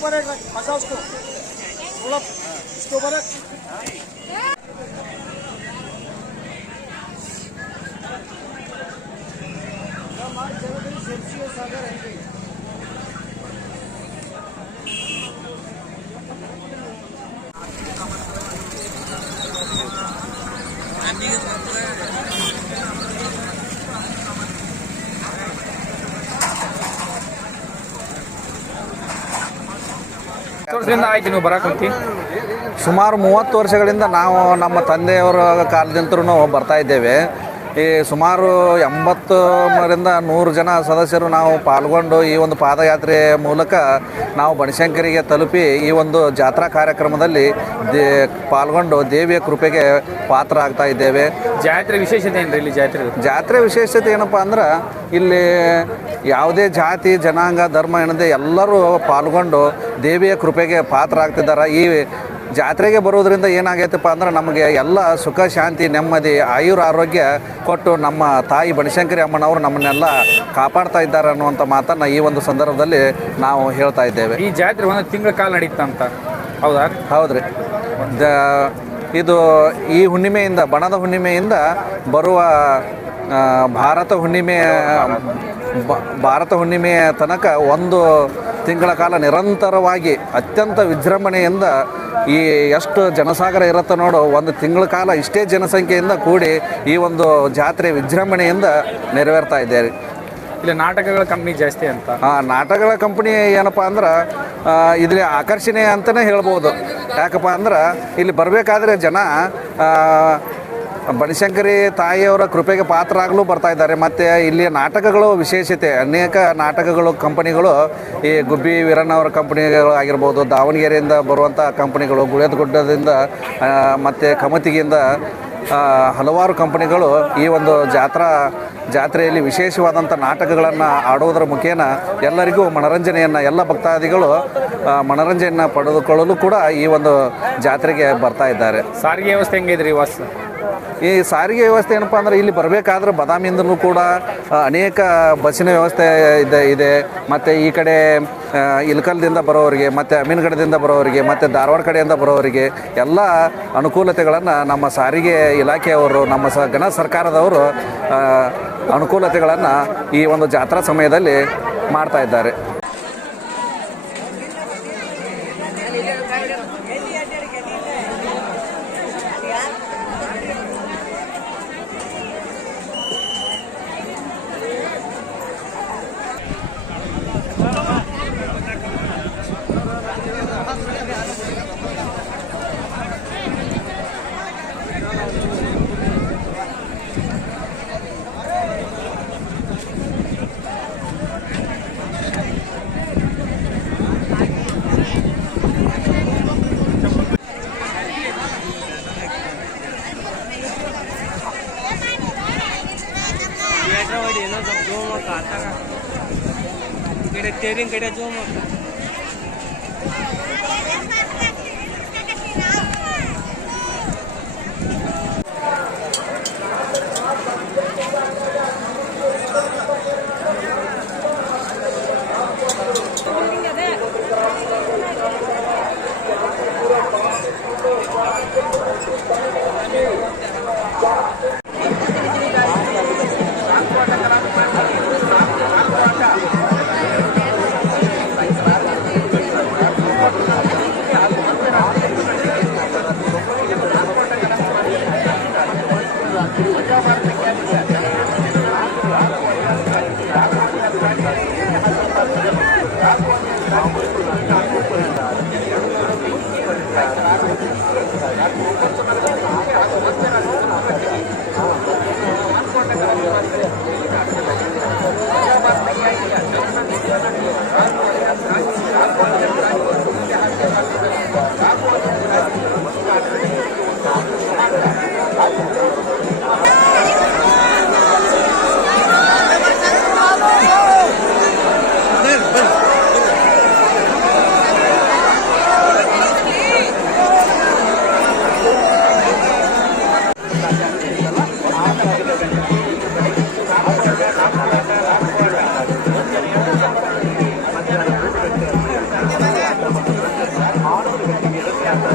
ऊपर एक फंसा उसको, इसके ऊपर एक। ವರ್ಷದಿಂದ ಆಯ್ತು ನೀವು ಬರಕಂತಿ? ಸುಮಾರು 30 ವರ್ಷಗಳಿಂದ ನಾವು ನಮ್ಮ ತಂದೆಯವರ ಕಾಲದಿಂದಲೂ ಬರ್ತಾ ಇದ್ದೇವೆ. ಈ ಸುಮಾರು 80ರಿಂದ 100 ಜನ ಸದಸ್ಯರು ನಾವು ಪಾಲ್ಗೊಂಡು ಈ ಒಂದು ಪಾದಯಾತ್ರೆ ಮೂಲಕ ನಾವು ಬನಶಂಕರಿಗೆ ತಲುಪಿ ಈ ಒಂದು ಜಾತ್ರಾ ಕಾರ್ಯಕ್ರಮದಲ್ಲಿ ಪಾಲ್ಗೊಂಡು ದೇವಿಯ ಕೃಪೆಗೆ ಪಾತ್ರ ಆಗ್ತಾ ಇದ್ದೇವೆ. ಜಾತ್ರೆ ವಿಶೇಷತೆ ಏನ್ರಿ ಇಲ್ಲಿ? ಜಾತ್ರೆ ವಿಶೇಷತೆ ಏನಪ್ಪ ಅಂದ್ರೆ ಇಲ್ಲಿ ಯಾವುದೇ ಜಾತಿ ಜನಾಂಗ ಧರ್ಮ ಎನ್ನದೆ ಎಲ್ಲರೂ ಪಾಲ್ಗೊಂಡು ದೇವಿಯ ಕೃಪೆಗೆ ಪಾತ್ರ ಆಗ್ತಿದ್ದಾರೆ. ಈ ಜಾತ್ರೆಗೆ ಬರೋದ್ರಿಂದ ಏನಾಗೈತಪ್ಪ ಅಂದ್ರೆ ನಮಗೆ ಎಲ್ಲ ಸುಖ ಶಾಂತಿ ನೆಮ್ಮದಿ ಆಯುರ ಆರೋಗ್ಯ ಕೊಟ್ಟು ನಮ್ಮ ತಾಯಿ ಬನಶಂಕರಿ ಅಮ್ಮನವರು ನಮ್ಮನ್ನೆಲ್ಲ ಕಾಪಾಡ್ತಾ ಇದ್ದಾರೆ ಅನ್ನುವಂಥ ಮಾತನ್ನು ಈ ಒಂದು ಸಂದರ್ಭದಲ್ಲಿ ನಾವು ಹೇಳ್ತಾ ಇದ್ದೇವೆ. ಈ ಜಾತ್ರೆ ಒಂದು ತಿಂಗಳ ಕಾಲ ನಡೀತಂತ ಹೌದಾ? ಹೌದ್ರಿ. ಇದು ಈ ಹುಣ್ಣಿಮೆಯಿಂದ ಬಣದ ಹುಣ್ಣಿಮೆಯಿಂದ ಬರುವ ಭಾರತ ಹುಣ್ಣಿಮೆಯ ತನಕ ಒಂದು ತಿಂಗಳ ಕಾಲ ನಿರಂತರವಾಗಿ ಅತ್ಯಂತ ವಿಜೃಂಭಣೆಯಿಂದ ಈ ಎಷ್ಟು ಜನಸಾಗರ ಇರುತ್ತೆ ನೋಡು, ಒಂದು ತಿಂಗಳ ಕಾಲ ಇಷ್ಟೇ ಜನಸಂಖ್ಯೆಯಿಂದ ಕೂಡಿ ಈ ಒಂದು ಜಾತ್ರೆ ವಿಜೃಂಭಣೆಯಿಂದ ನೆರವೇರ್ತಾ ಇದ್ದೇವೆ. ಇಲ್ಲಿ ನಾಟಕಗಳ ಕಂಪ್ನಿ ಜಾಸ್ತಿ ಅಂತ? ನಾಟಕಗಳ ಕಂಪ್ನಿ ಏನಪ್ಪ ಅಂದ್ರೆ ಇಲ್ಲಿ ಆಕರ್ಷಣೆ ಅಂತಲೇ ಹೇಳ್ಬೋದು. ಯಾಕಪ್ಪ ಅಂದ್ರೆ ಇಲ್ಲಿ ಬರಬೇಕಾದ್ರೆ ಜನ ಬನಶಂಕರಿ ತಾಯಿಯವರ ಕೃಪೆಗೆ ಪಾತ್ರ ಆಗಲು ಬರ್ತಾ ಇದ್ದಾರೆ. ಮತ್ತು ಇಲ್ಲಿ ನಾಟಕಗಳು ವಿಶೇಷತೆ ಅನೇಕ ನಾಟಕಗಳು ಕಂಪನಿಗಳು ಈ ಗುಬ್ಬಿ ವೀರಣ್ಣವರ ಕಂಪನಿಗಳು ಆಗಿರ್ಬೋದು, ದಾವಣಗೆರೆಯಿಂದ ಬರುವಂಥ ಕಂಪನಿಗಳು, ಗುಳೇದಗುಡ್ಡದಿಂದ ಮತ್ತು ಕಮತಿಗಿಂದ ಹಲವಾರು ಕಂಪನಿಗಳು ಈ ಒಂದು ಜಾತ್ರೆಯಲ್ಲಿ ವಿಶೇಷವಾದಂಥ ನಾಟಕಗಳನ್ನು ಆಡುವುದರ ಮುಖೇನ ಎಲ್ಲರಿಗೂ ಮನರಂಜನೆಯನ್ನು, ಎಲ್ಲ ಭಕ್ತಾದಿಗಳು ಮನರಂಜನೆಯನ್ನು ಪಡೆದುಕೊಳ್ಳಲು ಕೂಡ ಈ ಒಂದು ಜಾತ್ರೆಗೆ ಬರ್ತಾ ಇದ್ದಾರೆ. ಸಾರಿಗೆ ವ್ಯವಸ್ಥೆ ಹೆಂಗಿದ್ರಿ? ಈ ಸಾರಿಗೆ ವ್ಯವಸ್ಥೆ ಏನಪ್ಪ ಅಂದ್ರೆ ಇಲ್ಲಿ ಬರಬೇಕಾದ್ರೆ ಬಾದಾಮಿಯಿಂದಲೂ ಕೂಡ ಅನೇಕ ಬಸ್ಸಿನ ವ್ಯವಸ್ಥೆ ಇದೆ. ಮತ್ತು ಈ ಕಡೆ ಇಲ್ಕಲ್ದಿಂದ ಬರೋರಿಗೆ, ಮತ್ತು ಅಮೀನ್ಗಢದಿಂದ ಬರೋರಿಗೆ, ಮತ್ತು ಧಾರವಾಡ ಕಡೆಯಿಂದ ಬರೋರಿಗೆ ಎಲ್ಲ ಅನುಕೂಲತೆಗಳನ್ನು ನಮ್ಮ ಸಾರಿಗೆ ಇಲಾಖೆಯವರು, ನಮ್ಮ ಘನ ಸರ್ಕಾರದವರು ಅನುಕೂಲತೆಗಳನ್ನು ಈ ಒಂದು ಜಾತ್ರಾ ಸಮಯದಲ್ಲಿ ಮಾಡ್ತಾ ಇದ್ದಾರೆ. स्टेरिंग कडे जो मग ಅಂತ